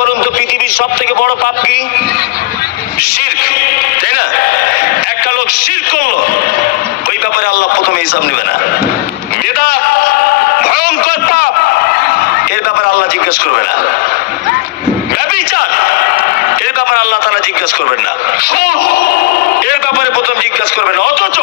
বলুন তো পৃথিবীর সব থেকে বড় পাপ কি? শিরক, তাই না? একটা লোক শিরক করলো, ওই ব্যাপারে আল্লাহ প্রথমে হিসাব নেবে না। বেদাত ভয়ঙ্কর পাপ, এর ব্যাপারে আল্লাহ জিজ্ঞেস করবে না। ব্যভিচার, এর ব্যাপারে আল্লাহ তাআলা জিজ্ঞেস করবেন না। সুদ, এর ব্যাপারে প্রথম জিজ্ঞেস করবেন না। অথচ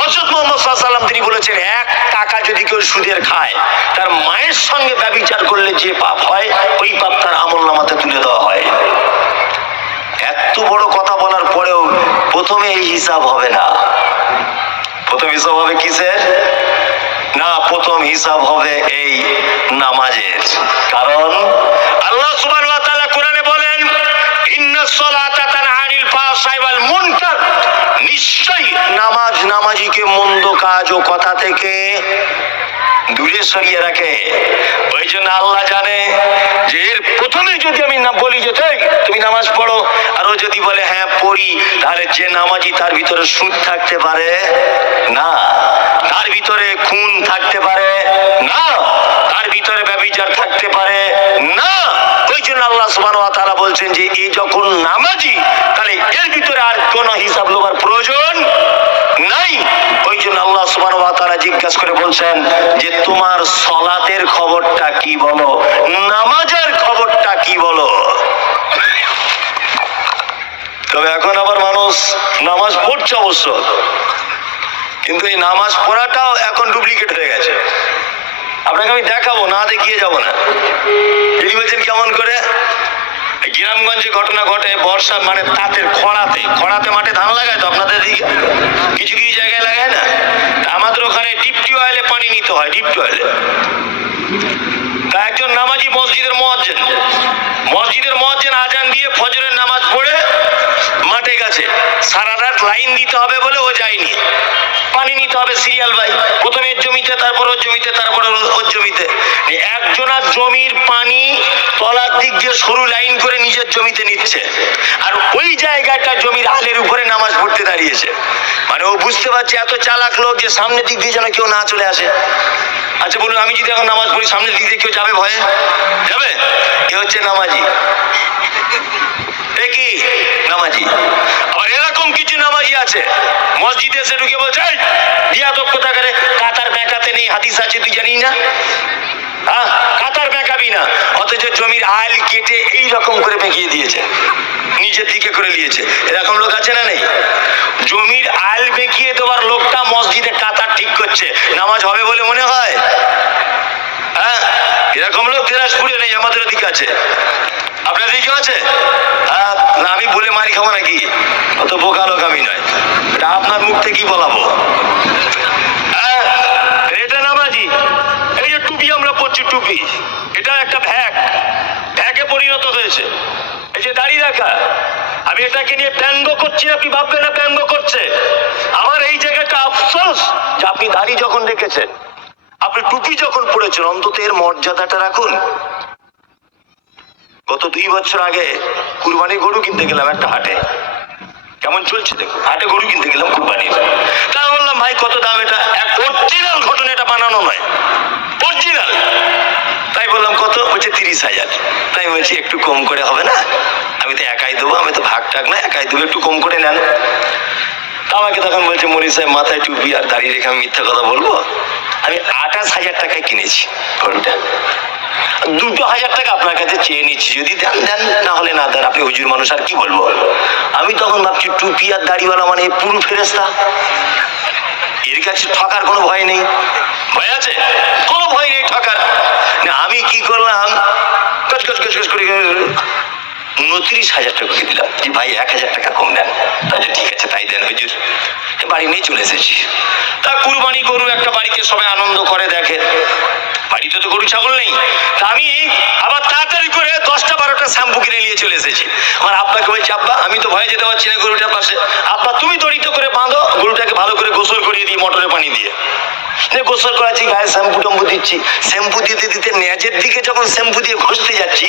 হযরত মুহাম্মদ সাল্লাল্লাহু আলাইহি ওয়াসাল্লাম তিনি বলেছেন, 1 টাকা যদি কেউ সুদের খায়, তার মায়ের সঙ্গে ব্যভিচার করলে যে পাপ হয়, ওই পাপ তার আমলনামাতে তুলে দেওয়া হয়। এত বড় কথা বলার পরেও প্রথমে এই হিসাব হবে না। প্রথম হিসাব হবে কিসের? না, প্রথম হিসাব হবে এই নামাজের। কারণ আল্লাহ সুবহানাহু ওয়া তাআলা কোরআনে বলেন, ইন্নাস সালাতা তানহা আনিল ফাহশাই ওয়াল মুনকার, নিশ্চয়ই নামাজ নামাজিকে মন্দ কাজ ও কথা থেকে দূরে সরিয়ে রাখে। ওই জন্য আল্লাহ জানে যে এর প্রথমে যদি আমি না বলি যে তুমি নামাজ পড়ো, আর ও যদি বলে হ্যাঁ পড়ি, তাহলে যে নামাজি তার ভিতরে সুদ থাকতে পারে না, তার ভিতরে খুন থাকতে পারে না, তার ভিতরে ব্যভিচার থাকতে পারে না। ওই জন্য আল্লাহ সুবহানাহু ওয়া তাআলা বলছেন যে এই যখন নামাজি, তাহলে এর ভিতরে আর কোনো হিসাব নেবার প্রয়োজন নাই। ওই জন্য আল্লাহ সুবহানাহু ওয়া তাআলা জিজ্ঞাসা করে বলছেন যে তোমার সালাতের খবরটা কি বলো, নামাজের খবরটা কি বলো। তবে এখন আবার মানুষ নামাজ পড়ছে অবশ্য, কিন্তু এই নামাজ পড়াটাও এখন ডুপ্লিকেট হয়ে গেছে। আপনাকে আমি দেখাবো, না দেখিয়ে যাব না। তিনি বলছেন কেমন করে? গ্রামগঞ্জে ঘটনা ঘটে, বর্ষা মানে তাঁতের খরাতে মাঠে ধান লাগায় তো আপনাদের দিকে, কিছু কিছু জায়গায় লাগায় না। আমাদের ওখানে ডিপ টিউবওয়েলে পানি নিতে হয়, ডিপ টিউবওয়েলে। তা একজন নামাজি মসজিদের মুয়াজ্জিন আজান দিয়ে ফজরের নামাজ পড়ে মাঠে গেছে। সারা রাত লাইন দিতে হবে বলে ও যায়নি। পানি নিতে হবে সিরিয়াল বাই, প্রথমে এর জমিতে, তারপর ওর জমিতে, তারপর ওর জমিতে। একজনের জমির পানি তলার দিক দিয়ে সরু লাইন করে নিজের জমিতে নিচ্ছে, আর ওই জায়গাটা জমির আলের উপরে নামাজ পড়তে দাঁড়িয়েছে। মানে ও বুঝতে পারছে এত চালাক লোক যে সামনের দিক দিয়ে যেন কেউ না চলে আসে। আচ্ছা বলুন, আমি যদি এখন নামাজ পড়ি, সামনের দিক দিয়ে কেউ যাবে? ভয়ে যাবে? এ হচ্ছে নামাজি। কি নামাজি? আবার এরকম কিছু নামাজি আছে, মসজিদে এসে ঢুকে বলছে বিয়াদব কোথাকারে, কাতার বেঁকাতে নেই, হাদিস আছে তুই জানি না? হ্যাঁ, কাতার বেঁকাবি না। অথচ জমির আল কেটে এই রকম করে বেঁকিয়ে দিয়েছে, নিজের দিকে করে নিয়েছে। এরকম লোক আছে না নেই? জমির আল বেঁকিয়ে দেওয়ার লোকটা মসজিদে কাতার ঠিক করছে, নামাজ হবে বলে মনে হয়? হ্যাঁ, এরকম লোক দিনাজপুরে নেই, আমাদের দিকে আছে। আপনার দিকে আছে? হ্যাঁ, না আমি বলে মারি খাবো নাকি? অত বোকা লোক আমি নয়, এটা আপনার মুখ থেকেই বলাবো। হ্যাঁ, এটা নামাজি। এই যে টুপি আমরা পরছি, টুপি এটা একটা ভ্যাগে পরিণত হয়েছে। এই যে দাড়ি রাখা, আমি এটাকে নিয়ে ব্যঙ্গ করছি, আপনি ভাববেন না ব্যঙ্গ করছে। আমার এই জায়গাটা আফসোস যে আপনি দাড়ি যখন রেখেছেন, আপনি টুপি যখন পড়েছেন, অন্তত এর মর্যাদাটা রাখুন। গত 2 বছর আগে কুরবানির গরু কিনতে গেলাম একটা হাটে, কেমন চলছে দেখুন, হাটে গরু কিনতে গেলাম কুরবানির। তা বললাম ভাই কত দাম? এটা অরিজিনাল ঘটনা, এটা বানানো নয়, অরিজিনাল। তাই বললাম কত? বলছে 30,000। তাই বলছি একটু কম করে হবে না? আমি তো একাই দেবো, আমি তো ভাগ টাক না, একাই দেবো, একটু কম করে নেন। আমাকে তখন বলছে মনি সাহেব মাথায় টুপি আর দাঁড়িয়ে রেখে আমি মিথ্যা কথা বলবো? আমি 28,000 টাকায় কিনেছি গরুটা, 2,000 টাকা আপনার কাছে চেয়ে নিচ্ছি, যদি দেন দেন, না হলে না দেন, আপনি হুজুর মানুষ আর কি বলবো। আমি তখন ভাবছি টুপি আর দাড়িওয়ালা মানে পুরো ফেরেশতা, এর কাছে ঠকার কোনো ভয় নেই। ভয় আছে? কোনো ভয় নেই ঠকার। না, আমি কি করলাম, কচ করে 29,000 টাকা দিলাম যে ভাই 1,000 টাকা কম দেন। তাহলে ঠিক আছে তাই দেন হুজুর। বাড়ি নিয়ে চলে এসেছি। তা কুরবানি গরু একটা বাড়িতে সবাই আনন্দ করে দেখে, বাড়িতে তো গরু ছাগল নেই। তা আমি আবার তাড়াতাড়ি করে 10টা-12টা শ্যাম্পু কিনে নিয়ে চলে এসেছি। আমার আব্বাকে বলছি, আব্বা আমি তো ভয়ে যেতে পারছি না গরুটার পাশে, আব্বা তুমি দড়িত করে বাঁধো, গরুটাকে ভালো করে গোসল করিয়ে দিই মোটরে পানি দিয়ে। গোসল করাচ্ছি, গায়ে শ্যাম্পু টম্পু দিচ্ছি, শ্যাম্পু দিতে দিতে ন্যাজের দিকে যখন শ্যাম্পু দিয়ে ঘষতে যাচ্ছি,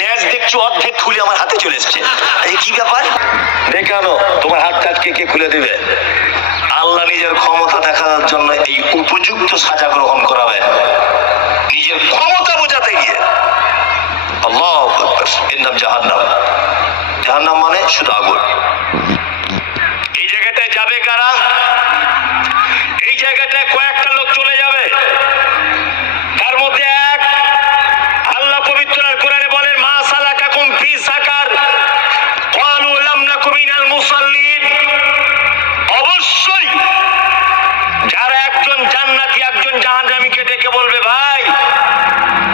ন্যাজ দেখছি অর্ধেক খুলে আমার হাতে চলে এসছে। এই কি ব্যাপার? দেখানো তোমার হাতটা কে খুলে দেবে? আল্লাহ নিজের ক্ষমতা দেখানোর জন্য এই উপযুক্ত সাজা গ্রহণ করাবে, নিজের ক্ষমতা বোঝাতে গিয়ে। আল্লাহু আকবার, এর নাম জাহান্নাম। জাহান্নাম মানে শুধু আগুন। এই জায়গাটায় যাবে কারা? এই জায়গাটায় কয়েকটা লোক চলে যাবে, তার মধ্যে এক আল্লাহ পবিত্র কোরআনে বলেন, মা সালাকাকুম ফি সাকার ক্বালু লাম নাকু মিনাল মুসাল্লিন। অবশ্যই যারা একজন জান্নাতি একজন জাহান্নামীকে ডেকে বলবে, ভাই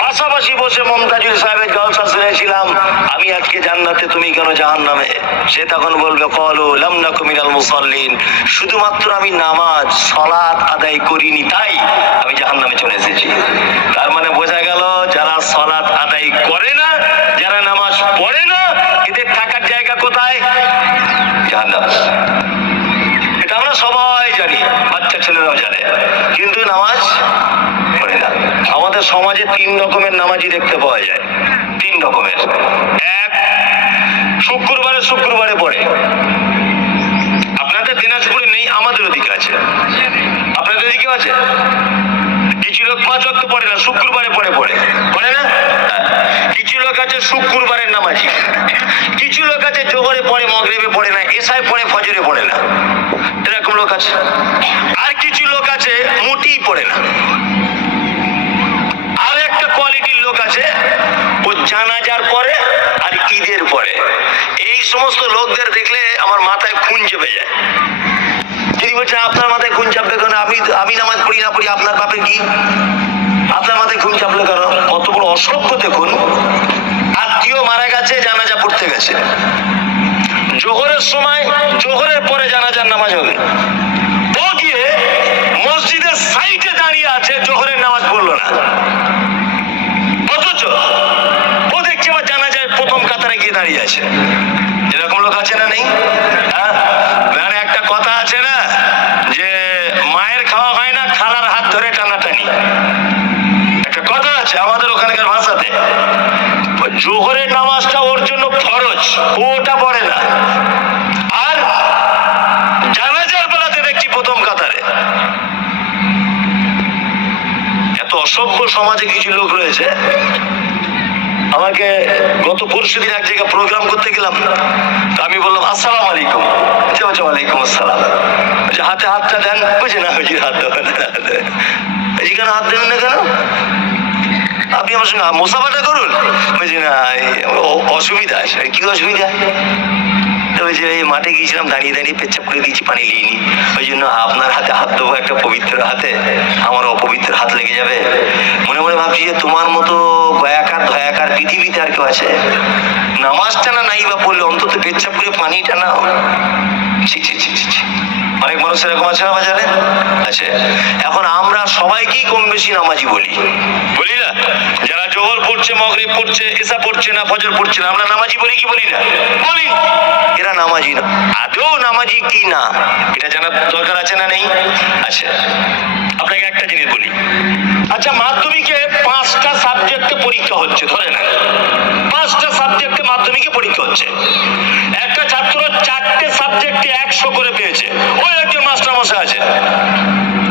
পাশাপাশি বসে মমতাজুল সাহেবের জলসা শুনেছিলাম, আমি আজকে জান্নাতে, তুমি কেন জাহান্নামে? সে তখন বলবে, ক্বালু লাম নাকু মিনাল মুসাল্লিন, শুধুমাত্র আমি নামাজ সালাত আদায় করিনি তাই আমি জাহান্নামে চলে এসেছি। তার মানে বোঝা গেল যারা সালাত আদায় করে না, যারা নামাজ পড়ে না, এদের থাকার জায়গা কোথায়? জাহান্নাম। এটা আমরা সবাই জানি, বাচ্চা ছেলেরাও জানে, কিন্তু নামাজ পড়ে না। আমাদের সমাজে 3 রকমের নামাজি দেখতে পাওয়া যায়, 3 রকমের। এক, শুক্রবারে শুক্রবারে পড়ে। আপনাদের দিনাজপুরে নেই, আমাদের ওদিকে আছে। আপনাদের ওদিকেও আছে। কিছু লোক 5 ওয়াক্ত পড়ে না, শুক্রবারে পড়ে পড়ে না। কিছু লোক আছে শুক্রবারের নামাজি, কিছু লোক আছে জোহরে পড়ে, মাগরিবে পড়ে না, এশায় পড়ে, ফজরে পড়ে না, এরকম লোক আছে। আর কিছু লোক আছে মোটেই পড়ে না। আর একটা কোয়ালিটির লোক আছে, ও জানাজার পরে আর ঈদের পরে। এই সমস্ত লোকদের দেখলে আমার মাথায় খুন চেপে যায়। যদি বলছে আপনার মাথায় খুন চাপবে কেন? আমি নামাজ পড়ি না পড়ি, আপনার বাপের কি? আপনার মাথায় খুন চাপলে কেন? কত বড় অসভ্য দেখুন। আত্মীয় মারা গেছে, জানাজা পড়তে গেছে, জোহরের সময়, জোহরের পরে জানাজার নামাজ হবে, ও গিয়ে মসজিদের সাইডে দাঁড়িয়ে আছে, জোহরের নামাজ পড়লো না। অথচ ও দেখছে আবার জানাজায় প্রথম কাতারে গিয়ে দাঁড়িয়ে আছে। এরকম লোক আছে না নেই? হ্যাঁ, মানে একটা কথা আছে না যে মায়ের খাওয়া হয় না, খালার হাত ধরে টানাটানি, একটা কথা আছে আমাদের ওখানকার ভাষাতে। জোহরের নামাজটা ওর জন্য ফরজ, ও ওটা পড়ে না। আর জানাজার বেলাতে দেখছি প্রথম কাতারে। এত অসভ্য সমাজে কিছু লোক রয়েছে। আমাকে গত পরশুদিন এক জায়গায় প্রোগ্রাম করতে গেলাম, তো আমি বললাম আসসালামু আলাইকুম। ওয়ালাইকুম আসসালাম। হাতে হাতটা দেন। বুঝি না, হুজুর হাত দেবেন না। কেন হাত দেবেন না কেন? আপনি আমার সঙ্গে মুসাফাটা করুন। বুঝি না, অসুবিধা আছে। কি অসুবিধা? ওই যে এই মাঠে গিয়েছিলাম, দাঁড়িয়ে দাঁড়িয়ে পেচ্ছাপ করে দিয়েছি, পানি নিইনি, ওই জন্য আপনার হাতে হাত দেবো, একটা পবিত্র হাতে, আমার অপবিত্র হাত লেগে যাবে। মনে মনে ভাবছি যে তোমার মতো গয়াকার ধয়াকার পৃথিবীতে আর কেউ আছে? নামাজটা না নাই বা পড়লে অন্তত পেচ্ছাপ করে পানিটা নাও। ছি ছি ছি ছি। অনেক মানুষ এরকম আছে না বাজারে? আছে। এখন আমরা সবাইকেই কম বেশি নামাজি বলি না? যারা জোহর পড়ছে, মাগরিব পড়ছে, এশা পড়ছে না, ফজর পড়ছে না, আমরা নামাজি বলি কি বলি না? বলি। এরা নামাজি না। আদৌ নামাজি কি না এটা জানার দরকার আছে না নেই? আছে। আপনাকে একটা জিনিস বলি, আচ্ছা মাধ্যমিকে 5টা সাবজেক্টে পরীক্ষা হচ্ছে, ধরে না 5টা সাবজেক্টে মাধ্যমিকে পরীক্ষা হচ্ছে। একটা ছাত্র 4টে সাবজেক্টে 100 করে পেয়েছে। ওই একজন মাস্টারমশাই আছে।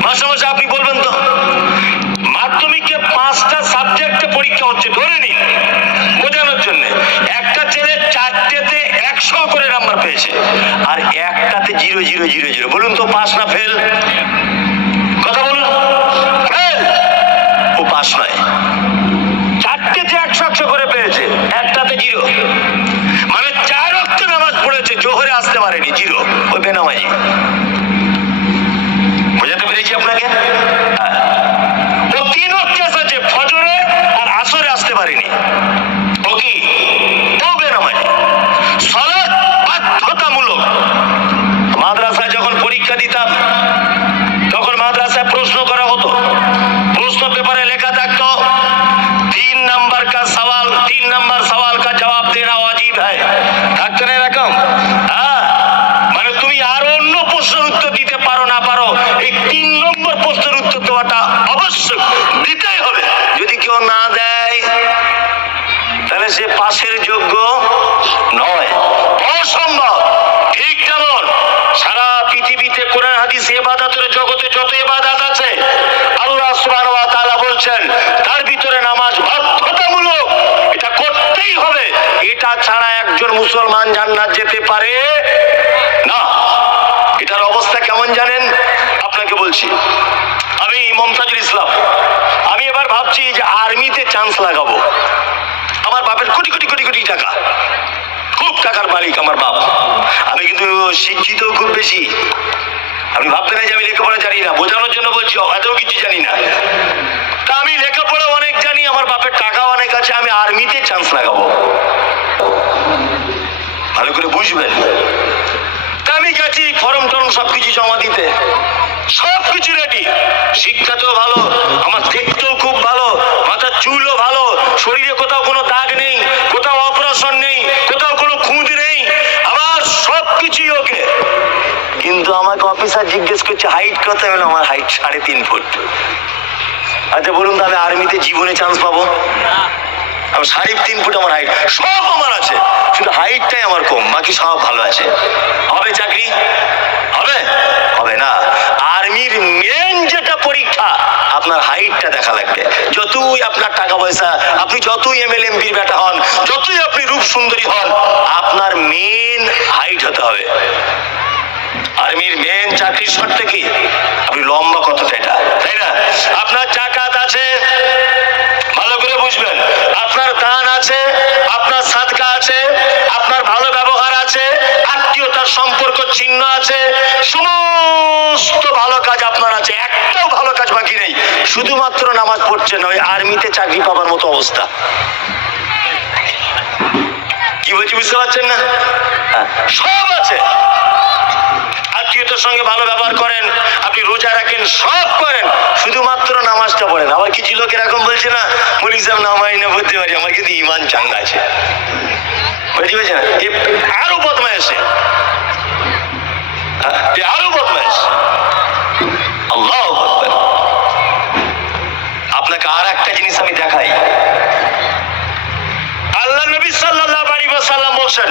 মাস্টারমশাই আপনি বলবেন তো, মাধ্যমিকে 5টা সাবজেক্টে পরীক্ষা হচ্ছে, ধরে নিন বোঝানোর জন্য, একটা ছেলে 4টেতে 100 করে নাম্বার পেয়েছে, আর একটাতে 0 বলুন তো পাস না ফেল? কথা বলুন, ফেল। ও পাস নয়। 4টেতে 100 করে পেয়েছে, একটাতে 0, মানে 4 ওয়াক্ত নামাজ পড়েছে, জোহরে আসতে পারেনি, 0, ওই বেনামাজি। বোঝাতে পেরেছি আপনাকে? ও 3 ওয়াক্ত এসেছে, ফজরে আর আসরে আসতে পারেনি, ও কি? ও বেনামাজি। সালাত বাধ্যতামূলক। মাদ্রাসায় যখন পরীক্ষা দিতাম, তখন মাদ্রাসায় প্রশ্ন করা হতো, প্রশ্ন পেপারে লেখা থাকতো 3 नंबर का सवाल, 3 नंबर सवाल का जवाब देना वाजिब है। থাকতো না এরকম? মানে তুমি আর অন্য প্রশ্নের উত্তর দিতে পারো না পারো, এই 3 নম্বর প্রশ্নের উত্তর দেওয়াটা অবশ্যই দিতেই হবে। যদি কেউ না দেয় তাহলে সে পাশের যোগ্য নয়, অসম্ভব। ঠিক যেমন সারা পৃথিবীতে কোরআন হাদিস ইবাদতের জগতে যত ইবাদত আছে, আল্লাহ সুবহানাহু ওয়া তাআলা বলছেন তার ভিতরে নামাজ বাধ্যতামূলক। এটা করতে ছাড়া একজন মুসলমান জান্নাত যেতে পারে না। এটার অবস্থা কেমন জানেন? আপনাকে বলছি, আমি মমতাজুল ইসলাম, আমি এবার ভাবছি যে আর্মিতে চান্স লাগাবো। আমার বাপের কোটি কোটি কোটি কোটি টাকা, খুব টাকার মালিক আমার বাপ। আমি কিন্তু শিক্ষিত খুব বেশি। আপনি ভাববেন না যে আমি লেখাপড়া জানি না, বোঝানোর জন্য বলছি, এতও কিছু জানি না। তা আমি লেখাপড়া অনেক জানি, আমার বাপের টাকা অনেক আছে, আমি আর্মিতে চান্স লাগাবো। ভালো করে বুঝবেন। তা আমি গেছি ফর্ম টর্ম সবকিছু জমা দিতে, সবকিছু রেডি। শিক্ষাতেও ভালো, আমার দেখতেও খুব ভালো, মাথার চুলও ভালো, শরীরে কোথাও কোনো দাগ নেই, কোথাও অপারেশন নেই, কোথাও কোনো খুঁত নেই, আমার সবকিছুই ওকে। কিন্তু আমাকে অফিসার জিজ্ঞেস করছে হাইট কত? হলো আমার হাইট 3.5 ফুট। আচ্ছা বলুন তো, আমি আর্মিতে জীবনে চান্স পাবো? আমার 3.5 ফুট আমার হাইট, সব আমার আছে, শুধু হাইটটাই আমার কম, বাকি সব ভালো আছে। হবে চাকরি? হবে? হবে না। আর্মির মেন যেটা পরীক্ষা, আপনার হাইটটা দেখা লাগবে। যতই আপনার টাকা পয়সা, আপনি যতই এমএলএ এমপির বেটা হন, যতই আপনি রূপ সুন্দরী হন, আপনার মেন হাইট হতে হবে। আর্মির মেন চাকরির শর্ত কি? আপনি লম্বা কতটা, এটা, তাই না? আপনার জাকাত আছে, ভালো করে বুঝবেন, আপনার দান আছে, আপনার সাদকা আছে, আপনার ভালো ব্যবহার আছে, আত্মীয়তার সম্পর্ক চিহ্ন আছে, সমস্ত ভালো কাজ আপনার আছে, একটাও ভালো কাজ বাকি নেই। শুধুমাত্র নামাজ পড়ছেন, ওই আর্মিতে চাকরি পাবার মতো অবস্থা। কি বলছি বুঝতে পারছেন না? সব আছে, আত্মীয়তার সঙ্গে ভালো ব্যবহার করেন, আপনি রোজা রাখেন, সব করেন, শুধুমাত্র নামাজটা পড়েন। আবার কিছু লোক এরকম বলছে না, বলি সাহেব নামাই না পড়তে পারি, আমার কিন্তু ইমান চাঙ্গা আছে, বুঝতে পারছেন? আরো বদমাইশ, আরো বদমাইশ। আল্লাহু আকবার। আপনাকে আর একটা জিনিস আমি দেখাই। আল্লাহ নবী সাল্লাল্লাহু আলাইহি ওয়াসাল্লাম বলছেন,